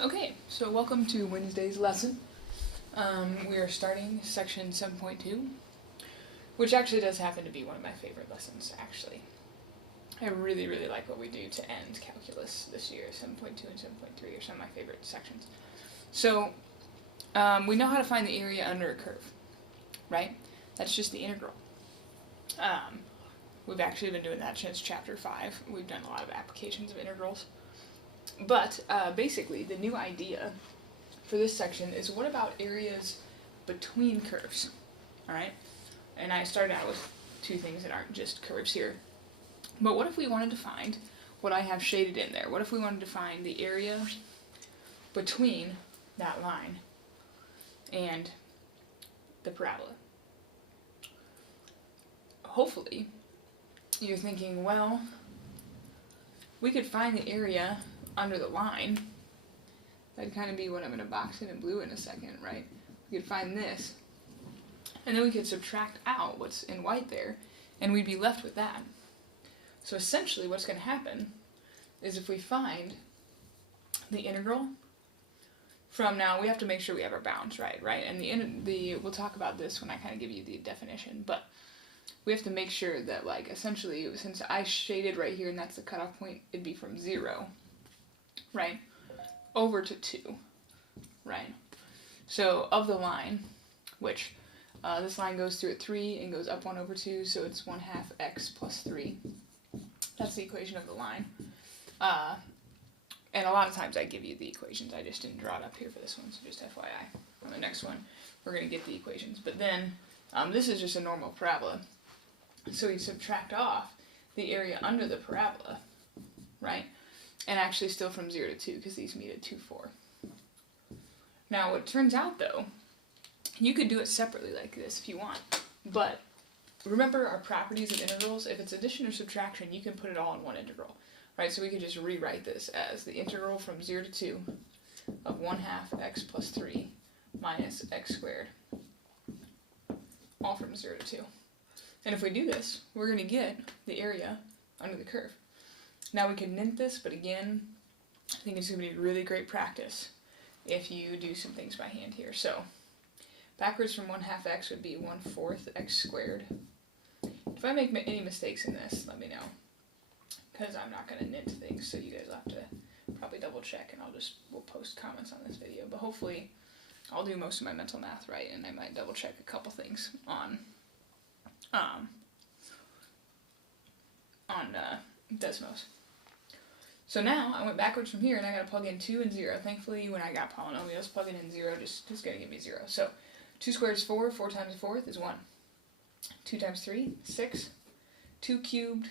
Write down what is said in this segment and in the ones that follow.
Okay, so welcome to Wednesday's lesson. We are starting section 7.2, which actually does happen to be one of my favorite lessons, actually. I really, really like what we do to end calculus this year. 7.2 and 7.3 are some of my favorite sections. So, we know how to find the area under a curve, right? That's just the integral. We've actually been doing that since chapter 5. We've done a lot of applications of integrals. But basically, the new idea for this section is what about areas between curves? Alright? And I started out with two things that aren't just curves here. But what if we wanted to find what I have shaded in there? What if we wanted to find the area between that line and the parabola? Hopefully, you're thinking, well, we could find the area under the line. That'd kind of be what I'm going to box in blue in a second, right? We could find this, and then we could subtract out what's in white there, and we'd be left with that. So essentially what's going to happen is if we find the integral from, now we have to make sure we have our bounds right? And we'll talk about this when I kind of give you the definition, but we have to make sure that, like, essentially, since I shaded right here and that's the cutoff point, it'd be from 0, right, over to 2, right? So of the line, which this line goes through at 3 and goes up 1 over 2, so it's 1/2 x plus 3. That's the equation of the line. And a lot of times I give you the equations, I just didn't draw it up here for this one, so just FYI. On the next one, we're going to get the equations. But then, this is just a normal parabola. So we subtract off the area under the parabola, right? And actually still from 0 to 2, because these meet at 2, 4. Now, what turns out, though, you could do it separately like this if you want. But remember our properties of integrals? If it's addition or subtraction, you can put it all in one integral, right? So we could just rewrite this as the integral from 0 to 2 of 1/2 x plus 3 minus x squared, all from 0 to 2. And if we do this, we're going to get the area under the curve. Now we can nint this, but again, I think it's going to be really great practice if you do some things by hand here. So, backwards from 1/2 x would be 1/4 x squared. If I make any mistakes in this, let me know, because I'm not going to nint things, so you guys will have to probably double check, and we'll post comments on this video. But hopefully, I'll do most of my mental math right, and I might double check a couple things on Desmos. So now I went backwards from here and I gotta plug in 2 and 0. Thankfully, when I got polynomials, plugging in 0 just gonna give me 0. So 2 squared is 4, 4 times a fourth is 1. 2 times 3, 6. 2 cubed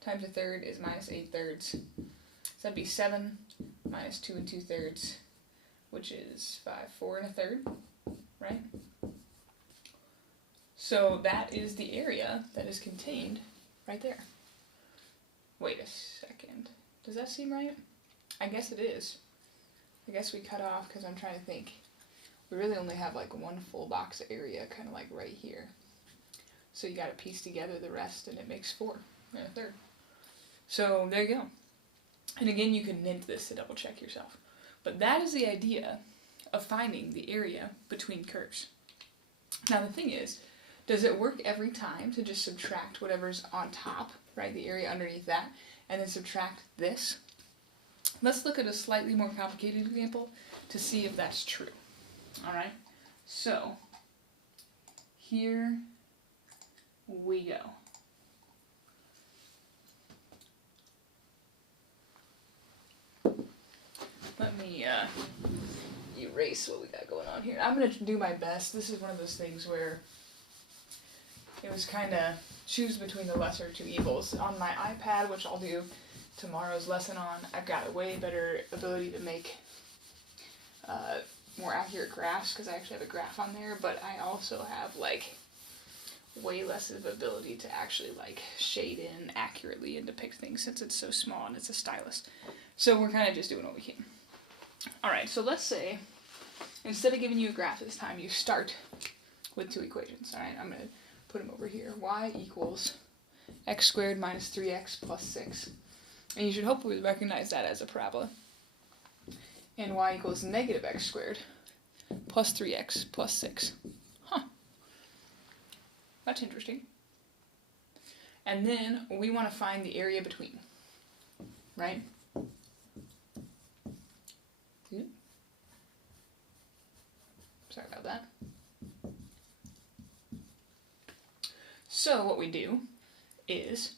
times a third is minus 8 thirds. So that'd be 7 minus 2 and 2 thirds, which is 5, 4 and a third, right? So that is the area that is contained right there. Wait a second. Does that seem right? I guess it is. I guess we cut off because I'm trying to think. We really only have like one full box area, kind of like right here. So you got to piece together the rest and it makes 4 and a third. So there you go. And again, you can nint this to double check yourself. But that is the idea of finding the area between curves. Now the thing is, does it work every time to just subtract whatever's on top, right, the area underneath that, and then subtract this? Let's look at a slightly more complicated example to see if that's true. Alright, so here we go. Let me erase what we got going on here. I'm going to do my best. This is one of those things where it was kind of choose between the lesser of two evils. On my iPad, which I'll do tomorrow's lesson on, I've got a way better ability to make more accurate graphs, because I actually have a graph on there, but I also have like way less of ability to actually like shade in accurately and depict things since it's so small and it's a stylus. So we're kind of just doing what we can. Alright, so let's say instead of giving you a graph this time, you start with two equations. Alright, I'm going to put them over here. Y equals x squared minus 3x plus 6. And you should hopefully recognize that as a parabola. and y equals negative x squared plus 3x plus 6. Huh. That's interesting. And then we want to find the area between, right? Sorry about that. So what we do is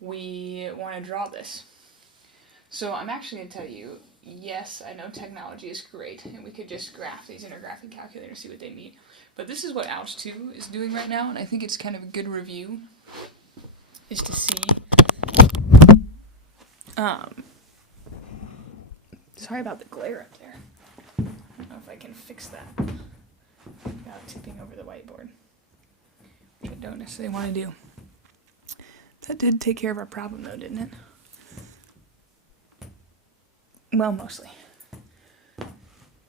we want to draw this. So I'm actually going to tell you, yes, I know technology is great, and we could just graph these in our graphing calculator and see what they mean. But this is what Algebra 2 is doing right now, and I think it's kind of a good review, is to see, sorry about the glare up there. I don't know if I can fix that without tipping over the whiteboard, which I don't necessarily want to do. That did take care of our problem though, didn't it? Well, mostly.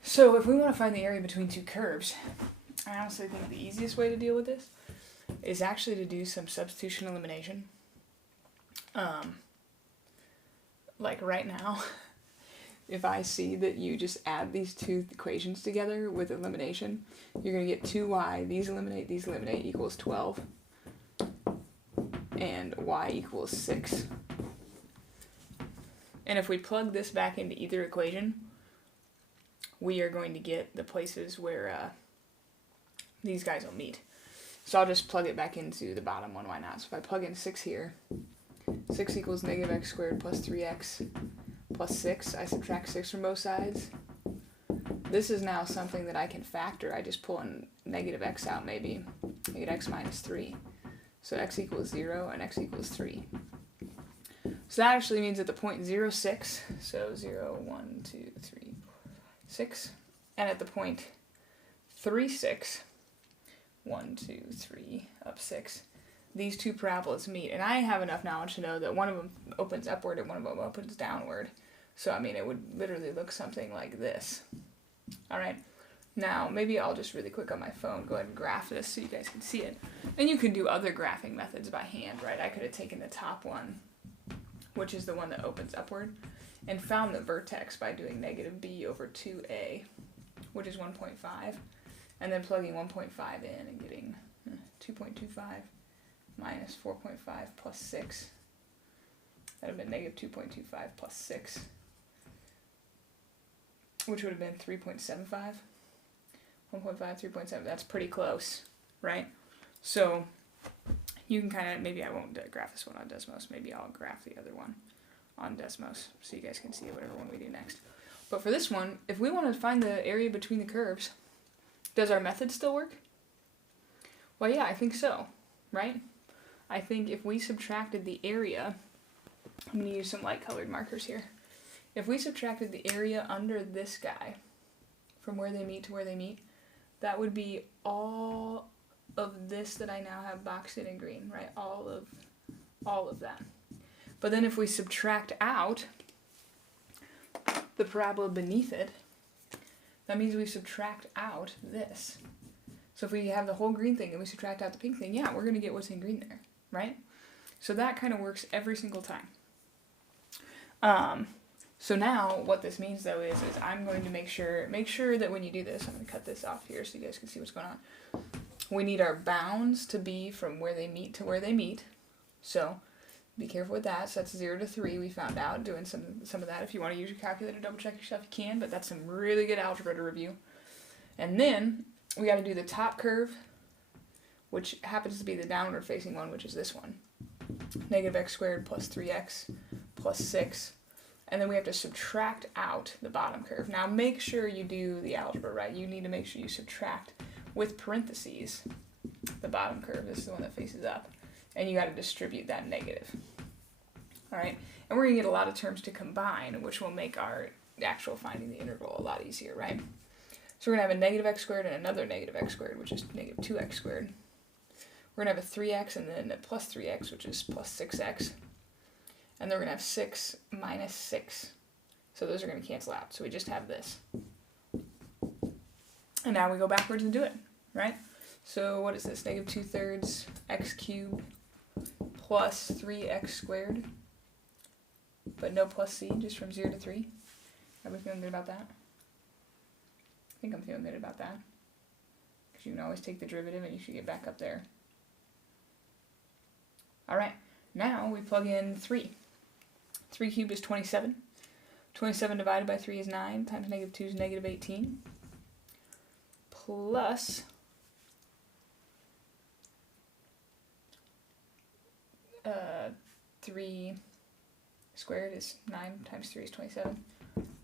So if we want to find the area between two curves, I honestly think the easiest way to deal with this is actually to do some substitution elimination. Like right now, if I see that you just add these two equations together with elimination, you're going to get 2y, these eliminate, equals 12, and y equals 6. And if we plug this back into either equation, we are going to get the places where these guys will meet. So I'll just plug it back into the bottom one, why not? So if I plug in 6 here, 6 equals negative x squared plus 3x plus 6. I subtract 6 from both sides. This is now something that I can factor. I just pull in negative x out maybe. I get x minus 3. So x equals 0 and x equals 3. So that actually means at the point 0, 6, so 0, 1, 2, 3, 4, 6, and at the point 3, 6, 1, 2, 3, up 6, these two parabolas meet. And I have enough knowledge to know that one of them opens upward and one of them opens downward. So, I mean, it would literally look something like this. Alright, now maybe I'll just really quick on my phone go ahead and graph this so you guys can see it. And you can do other graphing methods by hand, right? I could have taken the top one, which is the one that opens upward, and found the vertex by doing negative b over 2a, which is 1.5, and then plugging 1.5 in and getting 2.25 minus 4.5 plus 6. That would have been negative 2.25 plus 6, which would have been 3.75. 1.5, 3.7, that's pretty close, right? So you can kind of, maybe I won't graph this one on Desmos, maybe I'll graph the other one on Desmos so you guys can see whatever one we do next. But for this one, if we want to find the area between the curves, does our method still work? Well, yeah, I think so, right? I think if we subtracted the area, I'm going to use some light colored markers here. If we subtracted the area under this guy from where they meet to where they meet, that would be all of this that I now have boxed in green, right? All of that. But then if we subtract out the parabola beneath it, that means we subtract out this. So if we have the whole green thing and we subtract out the pink thing, yeah, we're going to get what's in green there, right? So that kind of works every single time. So now what this means though is I'm going to make sure that when you do this, I'm going to cut this off here so you guys can see what's going on. We need our bounds to be from where they meet to where they meet. So be careful with that. So that's 0 to 3 we found out, doing some of that. If you want to use your calculator to double check yourself, you can, but that's some really good algebra to review. And then we got to do the top curve, which happens to be the downward facing one, which is this one. Negative x squared plus 3x plus 6. And then we have to subtract out the bottom curve. Now make sure you do the algebra right. You need to make sure you subtract with parentheses the bottom curve. This is the one that faces up. And you got to distribute that negative. Alright, and we're going to get a lot of terms to combine, which will make our actual finding the integral a lot easier, right? So we're going to have a negative x squared and another negative x squared, which is negative 2x squared. We're going to have a 3x and then a plus 3x, which is plus 6x. And then we're going to have 6 minus 6. So those are going to cancel out. So we just have this. And now we go backwards and do it, right? So what is this? Negative 2/3 x cubed plus 3x squared. But no plus c, just from 0 to 3. Are we feeling good about that? think I'm feeling good about that. Because you can always take the derivative and you should get back up there. Alright, now we plug in 3. 3 cubed is 27. 27 divided by 3 is 9, times negative 2 is negative 18. Plus 3 squared is 9 times 3 is 27.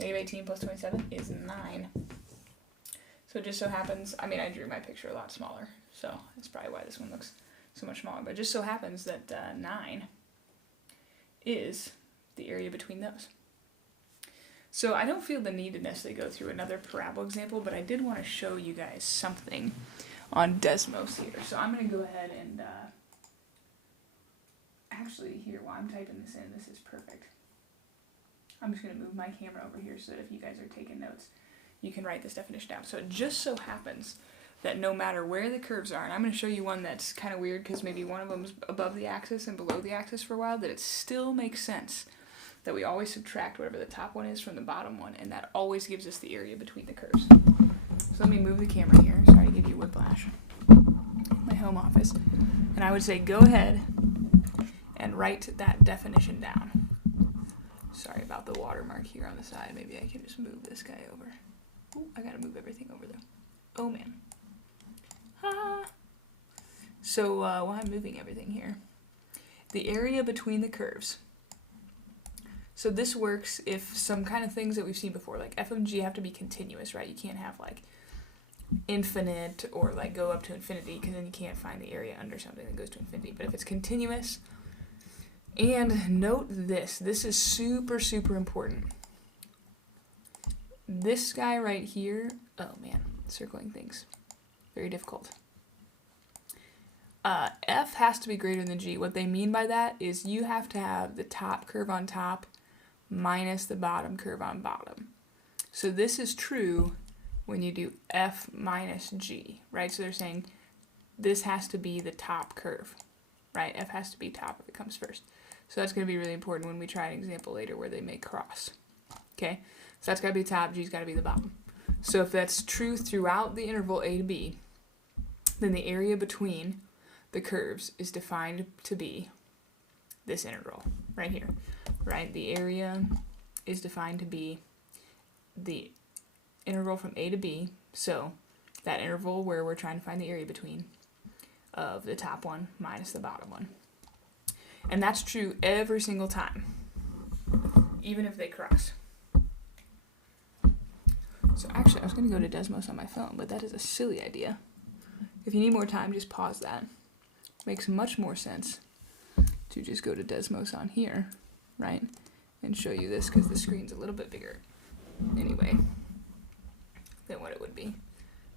Negative 18 plus 27 is 9. So it just so happens, I mean, I drew my picture a lot smaller, so that's probably why this one looks so much smaller. But it just so happens that 9 is the area between those. So I don't feel the need to necessarily go through another parabola example, but I did want to show you guys something on Desmos here. So I'm going to go ahead and actually here, while I'm typing this in, this is perfect. I'm just going to move my camera over here so that if you guys are taking notes, you can write this definition down. So it just so happens that no matter where the curves are, and I'm going to show you one that's kind of weird because maybe one of them is above the axis and below the axis for a while, that it still makes sense that we always subtract whatever the top one is from the bottom one, and that always gives us the area between the curves. So let me move the camera here. Sorry to give you whiplash. My home office. And I would say go ahead and write that definition down. Sorry about the watermark here on the side. Maybe I can just move this guy over. Ooh, I gotta move everything over though. Oh man. Ah. So while I'm moving everything here, the area between the curves. So this works if some kind of things that we've seen before, like f of g have to be continuous, right? You can't have like infinite or like go up to infinity, because then you can't find the area under something that goes to infinity. But if it's continuous, and note this is super, super important. This guy right here, oh man, circling things, very difficult. F has to be greater than g. What they mean by that is you have to have the top curve on top minus the bottom curve on bottom. So this is true when you do f minus g, right? So they're saying this has to be the top curve, right? F has to be top if it comes first. So that's going to be really important when we try an example later where they may cross. Okay, so that's got to be the top, g's got to be the bottom. So if that's true throughout the interval a to b, then the area between the curves is defined to be this integral right here, right? The area is defined to be the integral from a to b, so that interval where we're trying to find the area between of the top one minus the bottom one. And that's true every single time, even if they cross. So actually, I was going to go to Desmos on my phone, but that is a silly idea. If you need more time, just pause that. Makes much more sense to just go to Desmos on here, right? And show you this because the screen's a little bit bigger anyway than what it would be.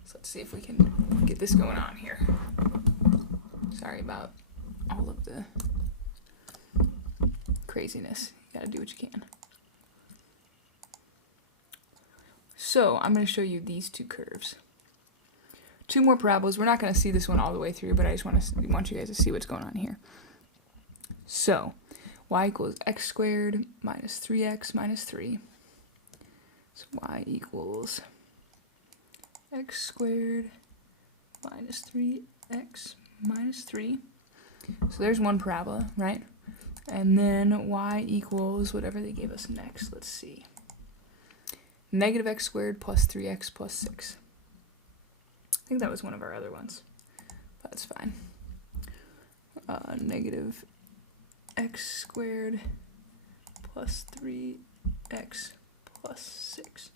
So let's see if we can get this going on here. Sorry about all of the craziness. You gotta do what you can. So I'm going to show you these two curves. Two more parabolas. We're not going to see this one all the way through, but I just want you guys to see what's going on here. So y equals x squared minus 3x minus 3. So y equals x squared minus 3x minus 3. So there's one parabola, right? And then y equals whatever they gave us next. Let's see. Negative x squared plus 3x plus 6. I think that was one of our other ones. That's fine. Negative x squared plus 3x plus 6.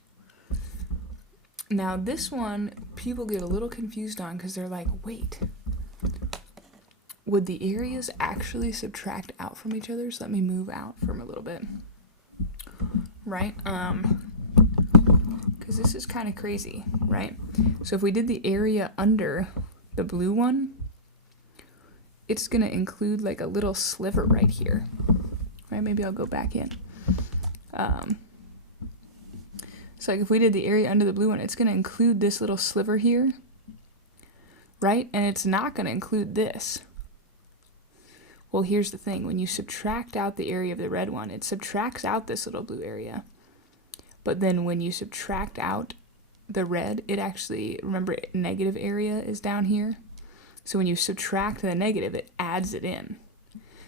Now this one, people get a little confused on because they're like, wait, would the areas actually subtract out from each other? So let me move out from a little bit. Right? Because this is kind of crazy, right? So if we did the area under the blue one, it's going to include like a little sliver right here. Right? Maybe I'll go back in. So like if we did the area under the blue one, it's going to include this little sliver here, right? And it's not going to include this. Well, here's the thing. When you subtract out the area of the red one, it subtracts out this little blue area. But then when you subtract out the red, it actually, remember, negative area is down here. So when you subtract the negative, it adds it in.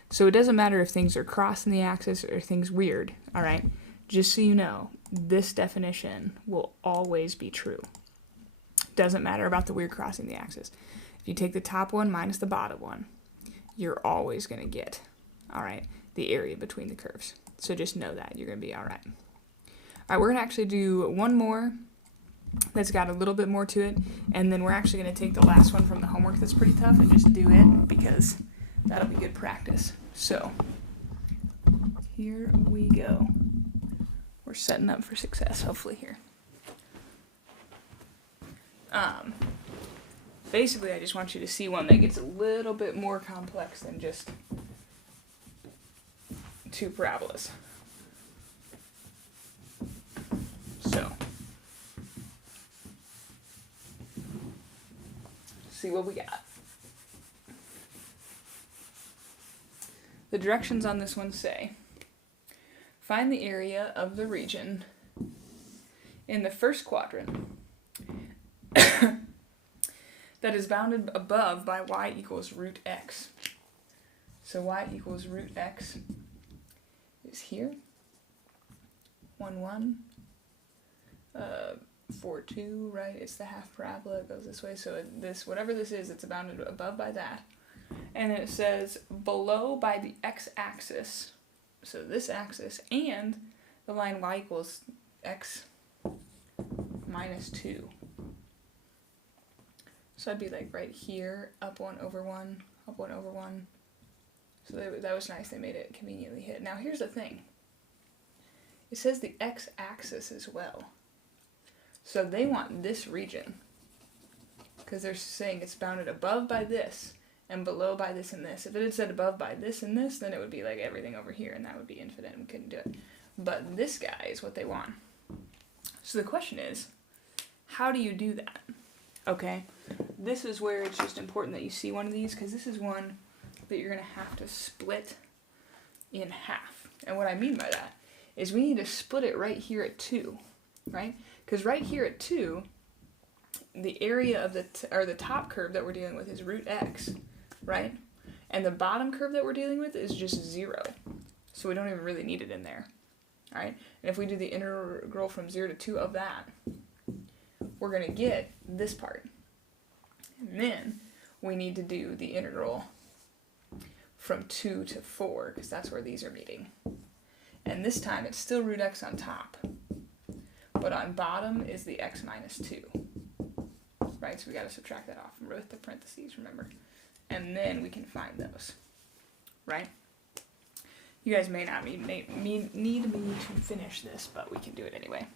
So it doesn't matter if things are crossing the axis or things weird, all right? Just so you know, this definition will always be true. Doesn't matter about the weird crossing the axis. If you take the top one minus the bottom one, you're always going to get, all right, the area between the curves. So just know that. You're going to be all right. All right, we're going to actually do one more that's got a little bit more to it, and then we're actually going to take the last one from the homework that's pretty tough and just do it because that'll be good practice. So here we go. We're setting up for success, hopefully here. Basically, I just want you to see one that gets a little bit more complex than just two parabolas. So, see what we got. The directions on this one say, find the area of the region in the first quadrant that is bounded above by y equals root x. So y equals root x is here. 1, 1. 4, 2, right? It's the half parabola. It goes this way. So this, whatever this is, it's bounded above by that. And then it says below by the x-axis, so this axis, and the line y equals x minus 2. So I'd be like right here, up 1 over 1, up 1 over 1. So that was nice. They made it conveniently hit. Now here's the thing. It says the x-axis as well. So they want this region, because they're saying it's bounded above by this and below by this and this. If it had said above by this and this, then it would be like everything over here, and that would be infinite, and we couldn't do it. But this guy is what they want. So the question is, how do you do that? Okay, this is where it's just important that you see one of these, because this is one that you're going to have to split in half. And what I mean by that is we need to split it right here at 2, right? Because right here at 2, the area of the top curve that we're dealing with is root x, right? And the bottom curve that we're dealing with is just 0. So we don't even really need it in there, all right? And if we do the integral from 0 to 2 of that, we're going to get this part. And then we need to do the integral from 2 to 4, because that's where these are meeting. And this time it's still root x on top, but on bottom is the x minus 2. Right, so we got to subtract that off with the parentheses, remember? And then we can find those, right? You guys may not need me to finish this, but we can do it anyway.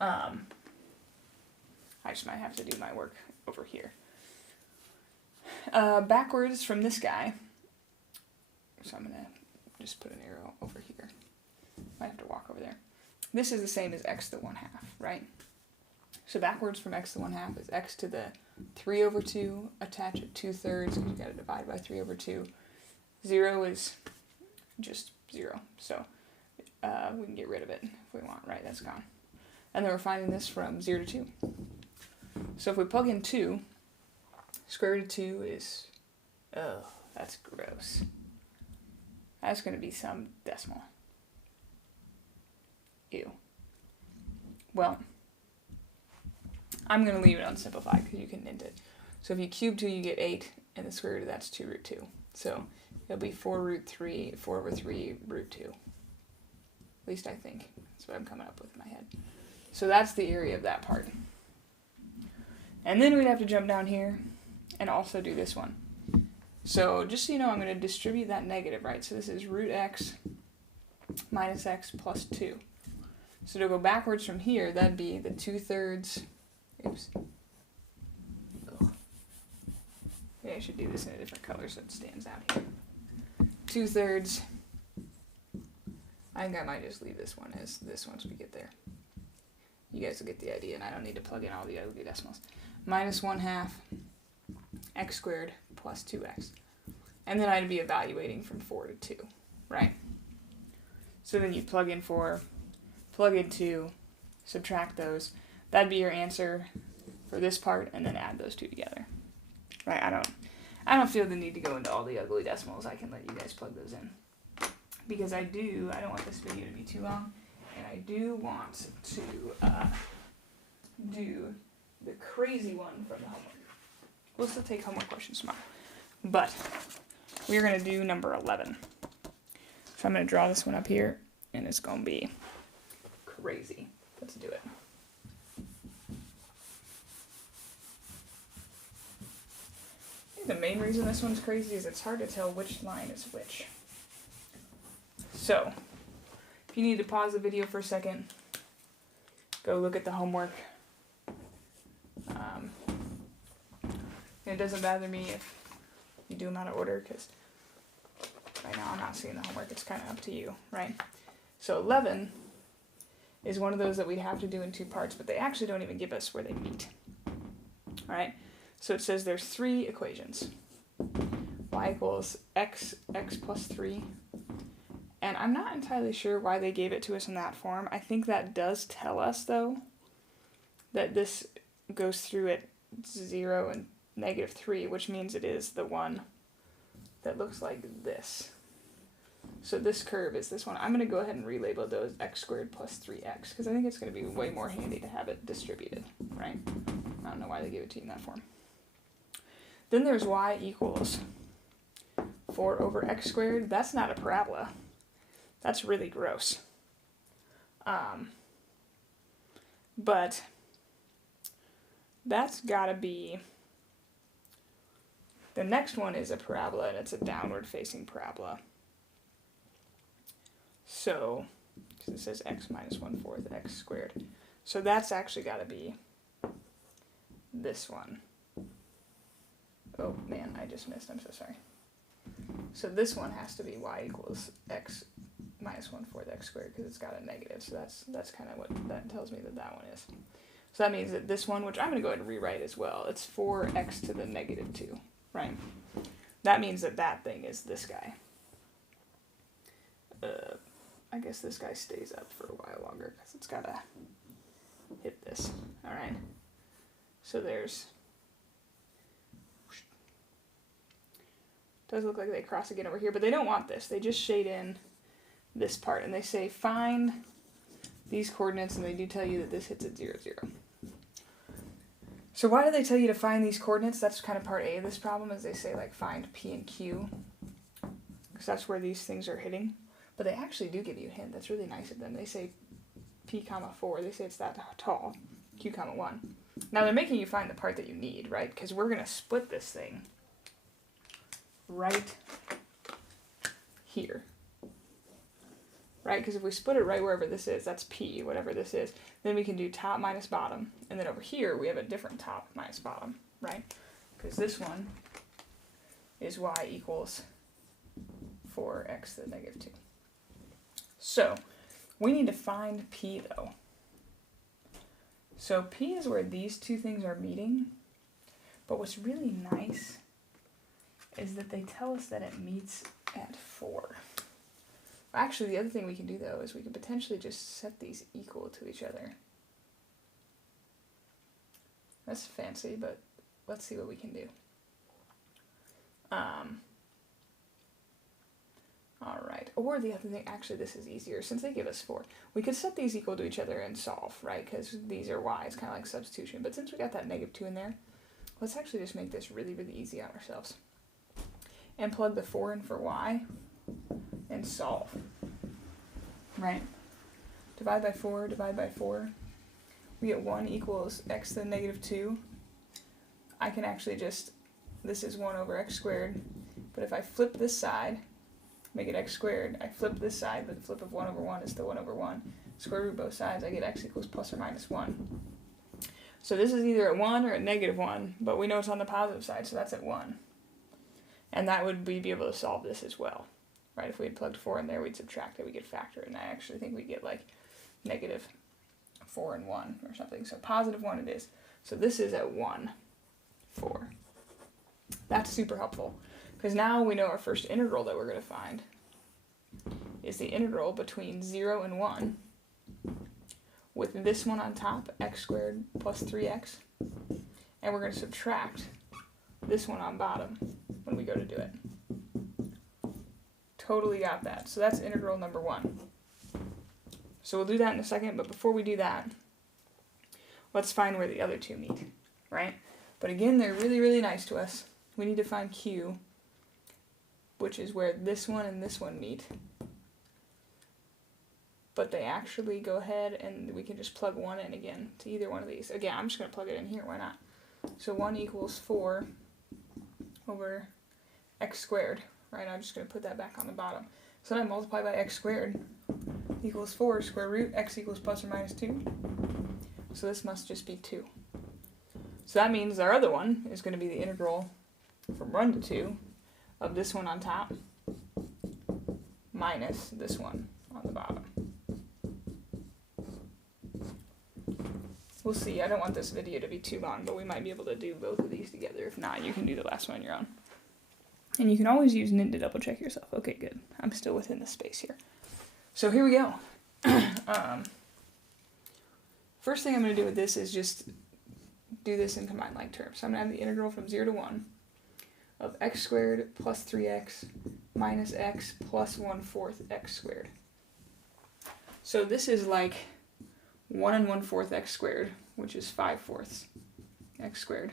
I just might have to do my work over here. Backwards from this guy, so I'm going to just put an arrow over here. Might have to walk over there. This is the same as x to the 1/2, right? So backwards from x to the 1/2 is x to the 3 over 2, attach it 2/3, because you've got to divide by 3 over 2. 0 is just 0, so we can get rid of it if we want, right? That's gone. And then we're finding this from 0 to 2. So if we plug in 2, square root of 2 is, oh, that's gross. That's going to be some decimal. Ew. Well, I'm going to leave it unsimplified because you can int it. So if you cube 2, you get 8, and the square root of that's 2 root 2. So it'll be 4 over 3 root 2. At least I think. That's what I'm coming up with in my head. So that's the area of that part. And then we'd have to jump down here and also do this one. So just so you know, I'm going to distribute that negative, right? So this is root x minus x plus 2. So to go backwards from here, that'd be the 2/3. Oops. Ugh. Maybe I should do this in a different color so it stands out here. 2/3. I think I might just leave this one as this once we get there. You guys will get the idea, and I don't need to plug in all the ugly decimals. Minus 1/2 x squared plus 2x. And then I'd be evaluating from 4 to 2, right? So then you plug in 4, plug in 2, subtract those. that'd be your answer for this part, and then add those two together. Right? I don't feel the need to go into all the ugly decimals. I can let you guys plug those in. Because I don't want this video to be too long, and I do want to do the crazy one from the homework. We'll still take homework questions tomorrow. But we're going to do number 11. So I'm going to draw this one up here, and it's going to be crazy. Let's do it. I think the main reason this one's crazy is it's hard to tell which line is which. So, if you need to pause the video for a second, go look at the homework. And it doesn't bother me if you do them out of order, because right now I'm not seeing the homework. It's kind of up to you, right? So 11 is one of those that we'd have to do in 2 parts, but they actually don't even give us where they meet. All right? So it says there's 3 equations. Y equals x plus 3. And I'm not entirely sure why they gave it to us in that form. I think that does tell us, though, that this goes through at 0 and -3, which means it is the one that looks like this. So this curve is this one. I'm going to go ahead and relabel those x squared plus 3x, because I think it's going to be way more handy to have it distributed, right? I don't know why they gave it to you in that form. Then there's y equals 4 over x squared. That's not a parabola. That's really gross. But that's got to be... The next one is a parabola, and it's a downward-facing parabola. So, because it says x minus 1/4 x squared. So that's actually got to be this one. Oh, man, I just missed. I'm so sorry. So this one has to be y equals x minus 1/4 x squared, because it's got a negative. So that's kind of what that tells me that one is. So that means that this one, which I'm going to go ahead and rewrite as well, it's 4x to the -2. Right? That means that thing is this guy. I guess this guy stays up for a while longer because it's got to hit this. Alright. So there's... Does look like they cross again over here, but they don't want this. They just shade in this part, and they say find these coordinates, and they do tell you that this hits at 0, 0. So why do they tell you to find these coordinates? That's kind of part A of this problem, is they say, like, find P and Q, because that's where these things are hitting. But they actually do give you a hint. That's really nice of them. They say P comma 4. They say it's that tall. Q comma 1. Now they're making you find the part that you need, right? Because we're going to split this thing right here. Right? Because if we split it right wherever this is, that's P, whatever this is, then we can do top minus bottom. And then over here, we have a different top minus bottom, right? Because this one is y equals 4x to the -2. So, we need to find P, though. So P is where these two things are meeting. But what's really nice is that they tell us that it meets at 4. Actually, the other thing we can do, though, is we could potentially just set these equal to each other. That's fancy, but let's see what we can do. Alright, or the other thing, actually this is easier, since they give us 4. We could set these equal to each other and solve, right, because these are y, it's kind of like substitution. But since we got that -2 in there, let's actually just make this really, really easy on ourselves. And plug the 4 in for y, and solve. Right? Divide by 4, divide by 4. We get 1 equals x to the -2. I can actually just, this is 1 over x squared, but if I flip this side, make it x squared, I flip this side, but the flip of 1 over 1 is still 1 over 1. Square root both sides, I get x equals plus or minus 1. So this is either at 1 or at -1, but we know it's on the positive side, so that's at 1. And that would we be able to solve this as well. Right, if we had plugged 4 in there, we'd subtract it, we could factor it, and I actually think we'd get like -4 and 1 or something. So positive 1 it is. So this is at 1, 4. That's super helpful, because now we know our first integral that we're going to find is the integral between 0 and 1, with this one on top, x squared plus 3x, and we're going to subtract this one on bottom when we go to do it. Totally got that. So that's integral number 1. So we'll do that in a second, but before we do that, let's find where the other two meet, right? But again, they're really, really nice to us. We need to find Q, which is where this one and this one meet. But they actually go ahead and we can just plug 1 in again to either one of these. Again, I'm just going to plug it in here, why not? So 1 equals 4 over x squared, right? I'm just going to put that back on the bottom. So then I multiply by x squared equals 4 square root x equals plus or minus 2. So this must just be 2. So that means our other one is going to be the integral from 1 to 2 of this one on top minus this one on the bottom. We'll see. I don't want this video to be too long, but we might be able to do both of these together. If not, you can do the last one on your own. And you can always use nin to double check yourself. Okay, good. I'm still within the space here. So here we go. First thing I'm going to do with this is just do this in combined like terms. So I'm going to have the integral from 0 to 1 of x squared plus 3x minus x plus 1/4 x squared. So this is like 1 1/4 x squared, which is 5/4 x squared.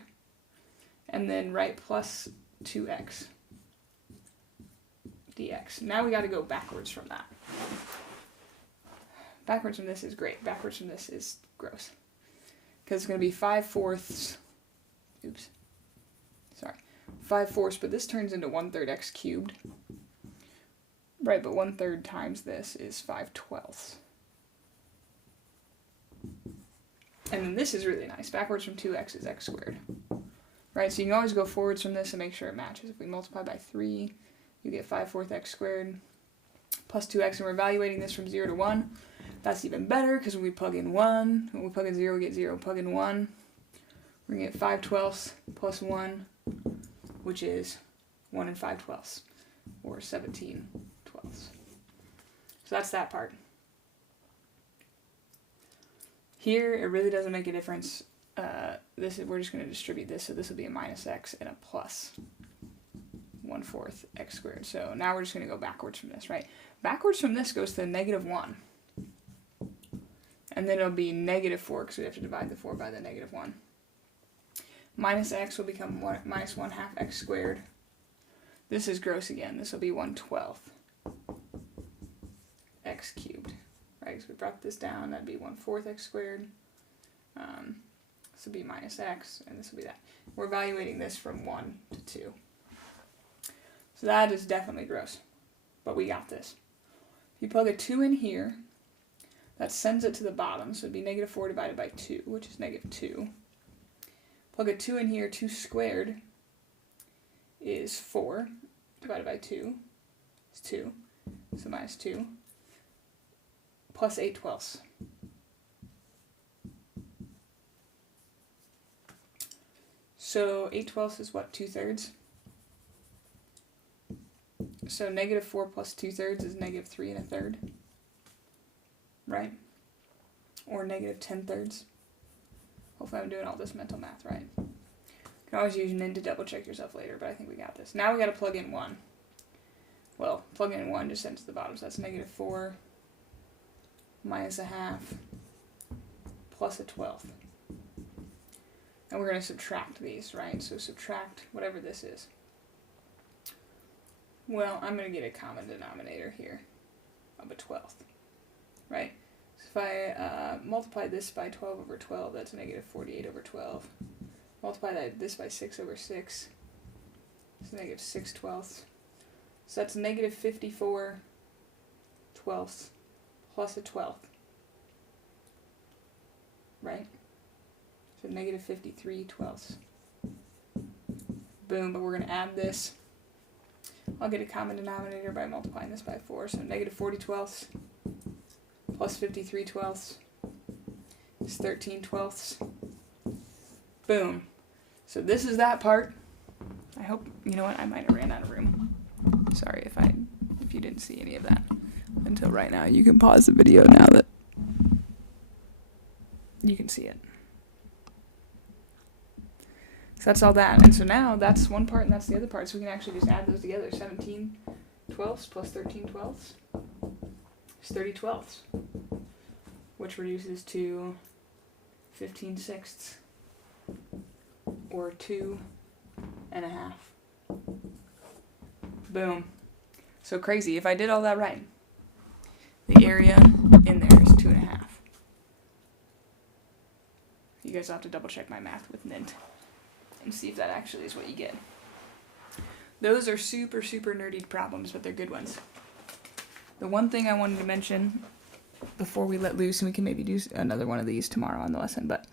And then write plus 2x dx. Now we got to go backwards from that. Backwards from this is great. Backwards from this is gross. Because it's going to be 5/4, oops, sorry, 5/4, but this turns into 1/3 x cubed. Right, but 1/3 times this is 5/12. And then this is really nice. Backwards from 2x is x squared. Right, so you can always go forwards from this and make sure it matches. If we multiply by 3, you get 5/4 x squared plus 2x, and we're evaluating this from 0 to 1. That's even better, because when we plug in 1, when we plug in 0, we get 0. Plug in 1, we're going to get 5/12 plus 1, which is 1 5/12, or 17/12. So that's that part. Here, it really doesn't make a difference. We're just going to distribute this, so this will be a minus x and a plus 1/4 x squared. So now we're just going to go backwards from this, right? Backwards from this goes to negative 1. And then it'll be negative 4, because we have to divide the 4 by the negative 1. Minus x will become minus 1/2 x squared. This is gross again. This will be 1/12 x cubed. Right, so we brought this down, that'd be 1/4 x squared. This will be minus x, and this will be that. We're evaluating this from 1 to 2. So that is definitely gross, but we got this. If you plug a 2 in here, that sends it to the bottom, so it'd be negative 4 divided by 2, which is negative 2. Plug a 2 in here, 2 squared is 4 divided by 2 is 2, so minus 2. Plus 8/12. So 8/12 is what, 2/3? So negative 4 plus 2/3 is negative 3 1/3. Right? Or negative 10/3. Hopefully I'm doing all this mental math right. You can always use nin to double check yourself later, but I think we got this. Now we got to plug in 1. Well, plugging in 1 just sends to the bottom, so that's negative 4 minus 1/2 plus 1/12. And we're going to subtract these, right? So subtract whatever this is. Well, I'm going to get a common denominator here of 1/12, right? So if I multiply this by 12 over 12, that's negative 48 over 12. Multiply this by 6 over 6, it's negative 6/12. So that's negative 54 twelfths plus 1/12, right? So negative 53 twelfths. Boom, but we're going to add this. I'll get a common denominator by multiplying this by 4, so negative 40 twelfths plus 53 twelfths is 13 twelfths. Boom. So this is that part. I hope, you know what, I might have ran out of room. Sorry if you didn't see any of that until right now. You can pause the video now that you can see it. So that's all that. And so now that's one part and that's the other part. So we can actually just add those together. 17 twelfths plus 13 twelfths is 30 twelfths, which reduces to 15 sixths, or 2 1/2. Boom. So crazy. If I did all that right, the area in there is 2 1/2. You guys will have to double check my math with Nint and see if that actually is what you get. Those are super, super nerdy problems, but they're good ones. The one thing I wanted to mention before we let loose, and we can maybe do another one of these tomorrow on the lesson, but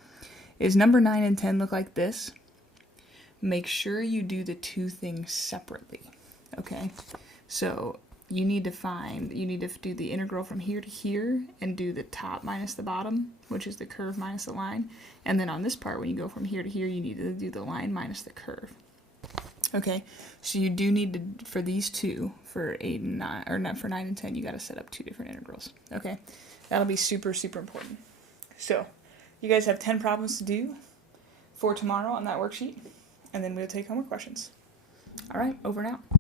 is number 9 and 10 look like this? Make sure you do the two things separately, okay? So you need to do the integral from here to here and do the top minus the bottom, which is the curve minus the line. And then on this part, when you go from here to here, you need to do the line minus the curve. Okay, so you do need to, for these two, for 8 and 9, or not for 9 and 10, you got to set up two different integrals. Okay, that'll be super, super important. So you guys have 10 problems to do for tomorrow on that worksheet, and then we'll take homework questions. All right, over and out.